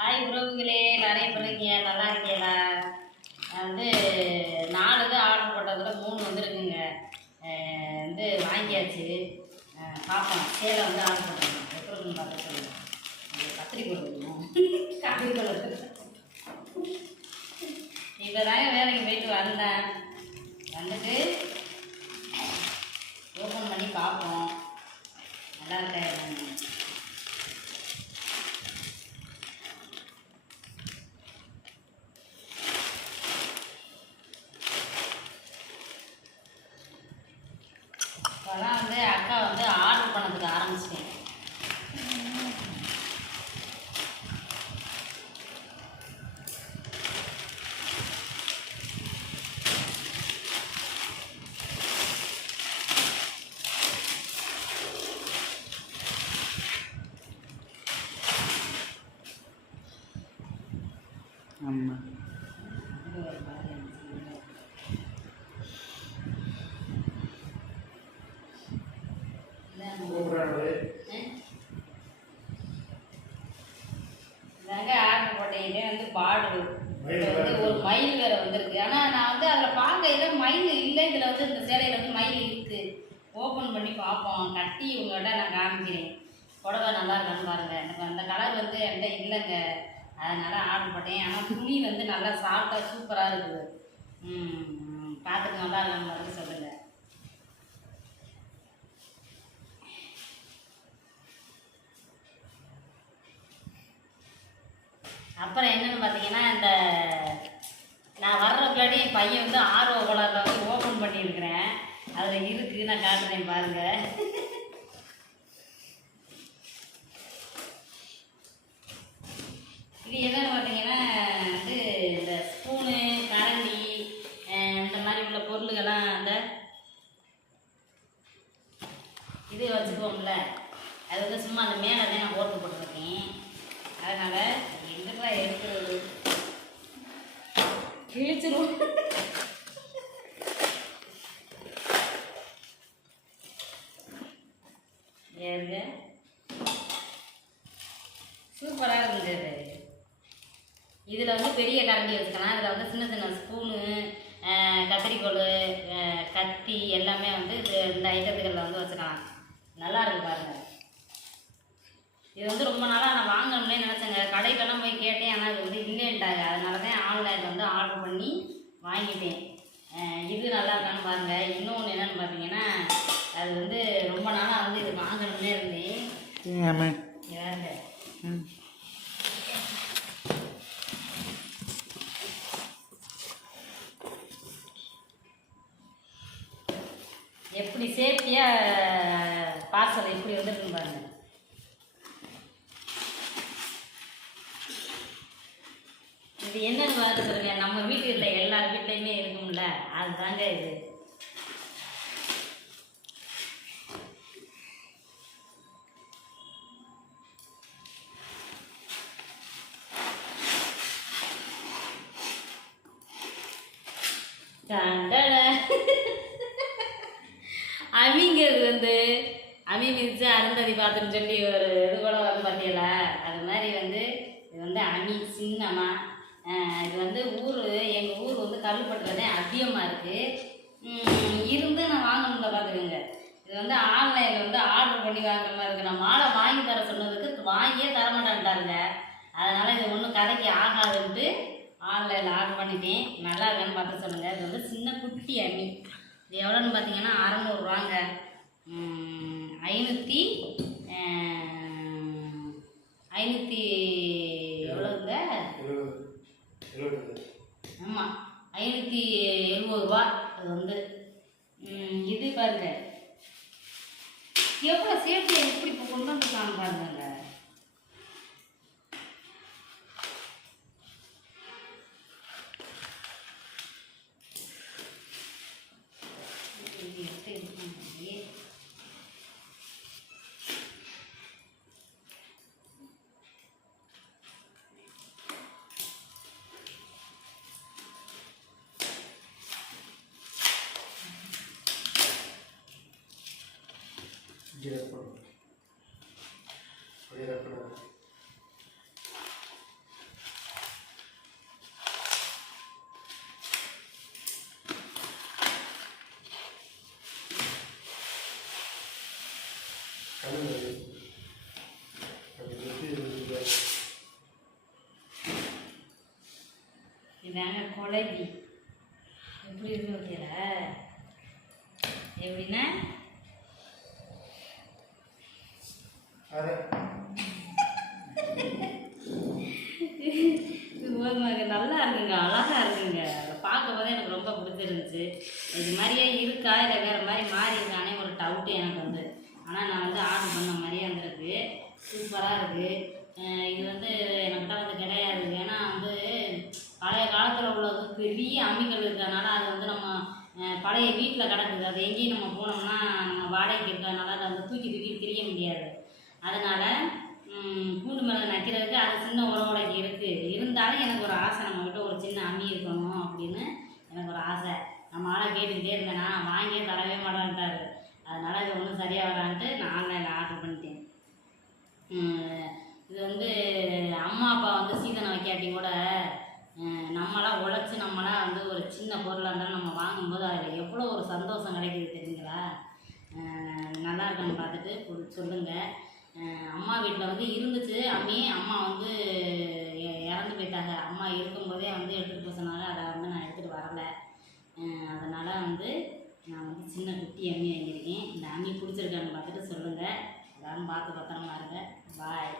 Hi உறவுகளே, நிறைய பண்ணுறீங்க, நல்லா இருக்கீங்களா? நான் வந்து 4 தான் ஆர்டர் போட்டதில் 3 வந்துருக்குங்க. வாங்கியாச்சு. பார்ப்போம். சேலை வந்து ஆர்டர் பண்ணுறேன். எப்படி இருக்குன்னு பார்த்து சொல்லுங்கள். கத்திரிக்கோள் வேணும். கத்திரிக்கோள் இப்போ தாங்க வேலைக்கு போயிட்டு வந்தேன். வந்துட்டு ஓப்பன் பண்ணி பார்ப்போம். நல்லா இருக்கேன். இப்போதான் வந்து அக்கா வந்து ஆர்டர் பண்ணதுக்கு ஆரம்பிச்சிட்டேன். ஆமாம் ஆர்டர் போட்டேன். வந்து பார்டரு வந்து ஒரு மயில் வேற வந்திருக்கு. ஆனால் நான் வந்து அதில் பார்க்க மயில் இல்லை. இதில் வந்து இந்த சேலையில் வந்து மயில் இருக்குது. ஓப்பன் பண்ணி பார்ப்போம். கட்டி உங்கள்கிட்ட நான் காமிக்கிறேன். புடவை நல்லா இருக்கான்னு பாருங்கள். எனக்கு அந்த கலர் வந்து என்கிட்ட இல்லைங்க, அதனால் ஆர்டர் போட்டேன். ஆனால் துணி வந்து நல்லா சாஃப்டாக சூப்பராக இருக்குது. பார்த்துட்டு நல்லா இருக்கான்னு பாருங்க, சொல்லுங்கள். அப்புறம் என்னென்னு பார்த்தீங்கன்னா, இந்த நான் வர்றதுக்காடி என் பையன் வந்து ஆர்வ கோளாறில் வந்து ஓப்பன் பண்ணியிருக்கிறேன். அதில் இருக்குது, நான் காட்டுறேன் பாருங்கள். இது என்னென்னு பார்த்தீங்கன்னா வந்து இந்த ஸ்பூனு, கரண்டி, இந்த மாதிரி உள்ள பொருளுகள்லாம் அந்த இது வச்சுக்குவோம்ல, அது வந்து சும்மா அந்த மேலே தான் நான் ஓட்டு போட்டுருக்கேன். அதனால் எங்கெல்லாம் எடுக்கிறது கிழிச்சிரும். ஏங்க சூப்பராக இருந்தது. இதில் வந்து பெரிய கரண்டி வச்சுக்கலாம். இதில் வந்து சின்ன சின்ன ஸ்பூனு, கத்திரிக்கோள், கத்தி எல்லாமே வந்து இந்த ஐட்டத்துக்களில் வந்து வச்சுக்கலாம். நல்லா இருக்கு பாருங்கள். இது வந்து ரொம்ப நாளாக நான் வாங்கணும்னே நினச்சேங்க. கடைக்கெல்லாம் போய் கேட்டேன், ஆனால் இது வந்து இல்லைன்ட்டாங்க. அதனால தான் ஆன்லைனில் வந்து ஆர்டர் பண்ணி வாங்கிட்டேன். இது நல்லா இருக்கான்னு பாருங்கள். இன்னொன்று என்னென்னு பார்த்தீங்கன்னா, அது வந்து ரொம்ப நாளாக வந்து இது வாங்கணும்னே இருந்தேன். யாருங்க எப்படி சேஃப்டியாக பார்சல் எப்படி வந்துருக்குன்னு பாருங்கள். இது என்னன்னு பார்த்துருங்க. நம்ம வீட்டில் எல்லார் வீட்லேயுமே இருக்கும்ல, அதுதாங்க இது. அமிங்கிறது வந்து அமி மிதிச்சு அருந்ததி பார்த்துன்னு சொல்லி ஒரு இது கூட வரும் பார்த்தீங்களா, அது மாதிரி வந்து இது வந்து அமி சின்னமா. இது வந்து எங்கள் ஊர் வந்து கல்லுப்பட்டுறதே அதிகமாக இருக்குது. இருந்து நான் வாங்கணும்ல பார்த்துக்கோங்க. இது வந்து ஆன்லைனில் வந்து ஆர்டர் பண்ணி வாங்குற மாதிரி இருக்குது. நான் மாலை வாங்கி தர சொன்னதுக்கு வாங்கியே தரமாட்டான்ட்டாருங்க. அதனால் இது ஒன்றும் கதைக்கு ஆகாதுன்ட்டு ஆன்லைனில் ஆர்டர் பண்ணிட்டேன். நல்லா இருக்கான்னு பார்த்து சொல்லுங்கள். இது வந்து சின்ன குட்டி அமி. இது எவ்வளோன்னு பார்த்தீங்கன்னா 600 ரூபாங்க. 500 எவ்வளோங்க? ஆமாம், 570 ரூபா. அது வந்து இது பாருங்க எவ்வளோ சேஃப்டியாக எப்படி இப்போ கொண்டு வந்துருக்காங்க பாருங்க. குழவி எப்படி இருக்குன்னு தெரியல. எப்படின்னா நல்லா இருக்குங்க, அழகா இருக்குங்க. அதை பார்க்கும் போதே எனக்கு ரொம்ப பிடிச்சிருந்துச்சு. இது மாதிரியே இருக்கா இல்லை வேறு மாதிரி மாறி இருக்கானே ஒரு டவுட்டு எனக்கு வந்து. ஆனால் நான் வந்து ஆர்டர் பண்ண மாதிரியே வந்துருக்கு. சூப்பராக இருக்குது. இது வந்து என்கிட்ட வந்து கிடையாது. ஏன்னா வந்து பழைய காலத்தில் உள்ளது பெரிய அம்மிக்கல் இருக்கிறதுனால அது வந்து நம்ம பழைய வீட்டில் கிடக்குது. அது எங்கேயும் நம்ம போனோம்னா நம்ம வாடகைக்கு இருக்கிறதுனால அதை வந்து தூக்கி திரிய முடியாது. அதனால் பூண்டு மிளகு நக்கிறதுக்கு அது சின்ன உடம்புடைக்கு இருக்குது. இருந்தாலும் எனக்கு ஒரு ஆசை, நம்மக்கிட்ட ஒரு சின்ன அம்மி இருக்கணும் அப்படின்னு எனக்கு ஒரு ஆசை. நம்ம ஆளை கேட்டுக்கிட்டே இருந்தேன்னா வாங்கியே தரவே மாட்டான்ட்டார். அதனால் இது ஒன்றும் சரியாக வரான்ட்டு நான் ஆன்லைனில் ஆர்டர் பண்ணிட்டேன். இது வந்து அம்மா அப்பா வந்து சீதனை வைக்காட்டி கூட நம்மளாம் உழைச்சி நம்மளாம் வந்து ஒரு சின்ன பொருளாக இருந்தாலும் நம்ம வாங்கும்போது அதில் எவ்வளோ ஒரு சந்தோஷம் கிடைக்கிது தெரியுங்களா? நல்லா இருக்கான்னு பார்த்துட்டு சொல்லுங்கள். அம்மா வீட்டில் வந்து இருந்துச்சு அம்மி. அம்மா வந்து இறந்து போயிட்டாங்க. அம்மா இருக்கும்போதே வந்து எடுத்துகிட்டு போக சொன்னாங்க. அதை வந்து நான் எடுத்துகிட்டு வரலை. அதனால் வந்து நான் வந்து சின்ன குட்டி அம்மி வாங்கியிருக்கேன். இந்த அம்மி பிடிச்சிருக்கான்னு பார்த்துட்டு சொல்லுங்கள். எல்லோரும் பார்த்து பத்திரமா இருங்க. பாய்.